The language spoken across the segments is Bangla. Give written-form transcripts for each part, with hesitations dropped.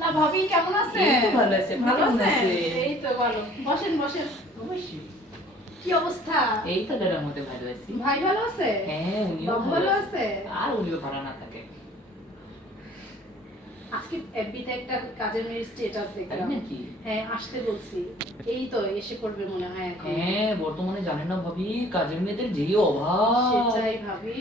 না ভাবি কেমন আছেন? এই তো ভালো আছে, ভালো কেমন আছেন? আছে? এই তো ভালো। বসেন বসেন। অবশ্যই। কি অবস্থা? এই তো গেলার মধ্যে ভালো আছি। ভাই ভালো আছে? হ্যাঁ, উনিও বাবু ভালো আছে? আর উনিও ভালো না থাকে। আজকে এফবিতে একটা কাজের মেয়ের স্ট্যাটাস তাই দেখলাম। নাকি? হ্যাঁ আসতে বলছি। এই তো এসে পড়বে মনে হয় এখন। হ্যাঁ, বর্তমানে জানেন না ভাবি, কাজের মেয়েদের যে অভাব। সেটাই ভাবি।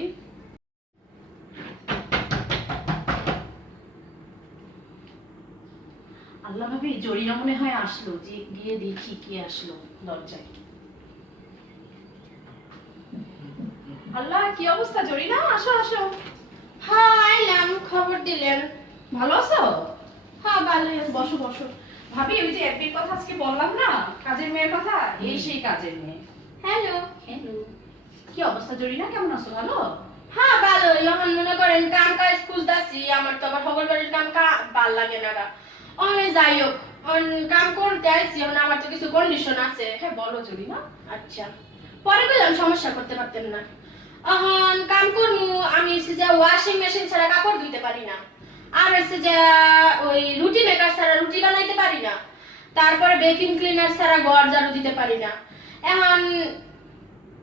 আল্লাহ ভাবি জরিনা মনে হয় আসলো, যে গিয়ে দেখি কি আসলো দরজায়। আল্লাহ কি অবস্থা জরিনা? আসো আসো। হ্যাঁ আইলাম, খবর দিলেন। ভালো আছো? হ্যাঁ ভালোই আছি। বসো বসো। ভাবি ওই যে এফবির কথা আজকে বললাম না, কাজের মেয়ের কথা, এই সেই কাজের মেয়ে। হ্যালো। হ্যালো। কি অবস্থা জরিনা, কেমন আছো? ভালো? হ্যাঁ ভালো, এখন মনে করেন কাম কাজ খুঁজতাছি, আমার তো আবার খবর বাড়ির কাম ভাল লাগে না গা। অনেক যাই হোক, কাম করতে আইছি, এখন আমার তো কিছু কন্ডিশন আছে। হ্যাঁ বলো জরিনা। আচ্ছা, পরে বললাম সমস্যা করতে পারতেন না। এখন কাম করমু, আমি হচ্ছে যে ওয়াশিং মেশিন ছাড়া কাপড় ধুইতে পারি না, আর হচ্ছে যে ওই রুটি মেকার ছাড়া রুটি বানাইতে পারি না, তারপরে ভ্যাকুয়াম ক্লিনার ছাড়া ঘর ঝাড়ু দিতে পারি না। এখন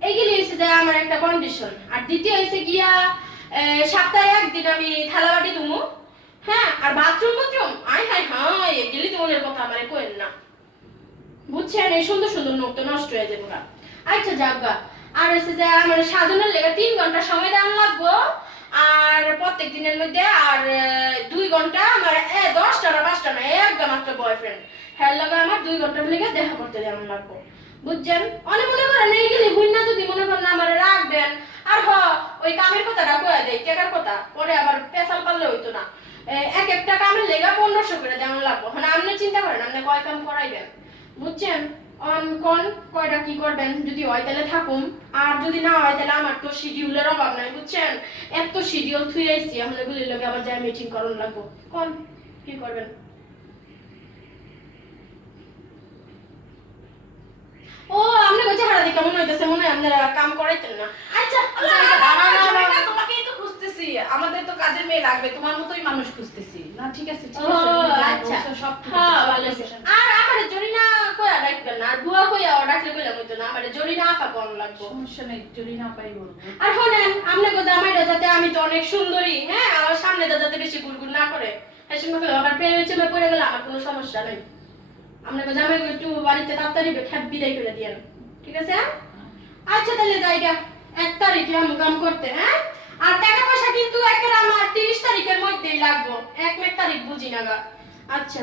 এইগুলি হচ্ছে যে আমার একটা কন্ডিশন। আর দ্বিতীয় হচ্ছে গিয়া সপ্তাহে একদিন আমি থালা বাটি ধুমু। হ্যাঁ, আর বাথরুম আয় হায় হায়, এগুলি তো মনের কথা আমারে কইেন না, বুঝছেন? এই সুন্দর সুন্দর নোট তো নষ্ট হয়ে যাবে। আচ্ছা যাবা। আর হচ্ছে যে আমার সাজানোর লেগে 3 ঘন্টা সময় দেওয়া লাগবো, আর প্রত্যেক দিনের মধ্যে আর 2 ঘন্টা আমার 10টা না 5টা না একদম একটা বয়ফ্রেন্ড হ্যাঁ লাগে আমার 2 ঘন্টার লেগে দেখা করতে দেওয়া লাগবো, বুঝছেন? অনেক মনে করেন এইগুলি বুঝনা যদি মনে করেন আমার রাখবেন। আর ওই কামের কথাটা কয়ে দেয়, টেকার কথা পরে আবার পেশাল পারলে হইতো না। এক একটা কামের লেগে 1500 করে দেওয়া লাগবো। মানে আপনি চিন্তা করেন আপনি কয় কাম করাইবেন, বুঝছেন? কোন কয়টা কি করবেন, যদি হয় তাহলে থাকুম, আর যদি না হয় তাহলে আমার তো শিডিউলের অভাব নাই, বুঝছেন? এত শিডিউল থুই আইছি, এখন এগুলির লগে আবার যাই মিটিং করন লাগবো। কোন কি করবেন? ও আপনি কইছে হারা দেখে মনে হইতেছে মনে হয় আপনারা কাম করাইতেন না। আচ্ছা জরিনা তোমাকেই তো খুঁজতেছি, আমাদের তো কাজের মেয়ে লাগবে, তোমার মতোই মানুষ খুঁজতেছি। না ঠিক আছে ঠিক ও আছে, তুমি যা আচ্ছা, বলছো সব ঠিক হ্যাঁ আছে, ভালো আছে। আর আমার জরিনা কইয়া রাখবেন না, আর বুয়া কইয়া ডাকলে কইলাম হইতো না, আমার জরিনা আপা কোন লাগবো। সমস্যা নেই, জরিনা পাই বলবো। আর শুনেন, আপনি কো জামাইটা যাতে, আমি তো অনেক সুন্দরী, হ্যাঁ, আমার সামনে যাতে বেশি গুড়গুড় না করে, হ্যাঁ শুনে আবার প্রেমে চেমে পড়ে গেলে আমার কোনো সমস্যা নেই। আপনাকে জামাই একটু বাড়িতে তাড়াতাড়ি খেপ বিদায় করে দিয়েন, ঠিক আছে? আচ্ছা তাহলে জায়গা 1 তারিখে আমি কাম করতে, হ্যাঁ? আর টাকা পয়সা কিন্তু একেবারে আমার 30 তারিখের মধ্যেই লাগবো, 1 তারিখ বুঝি না গা। আচ্ছা।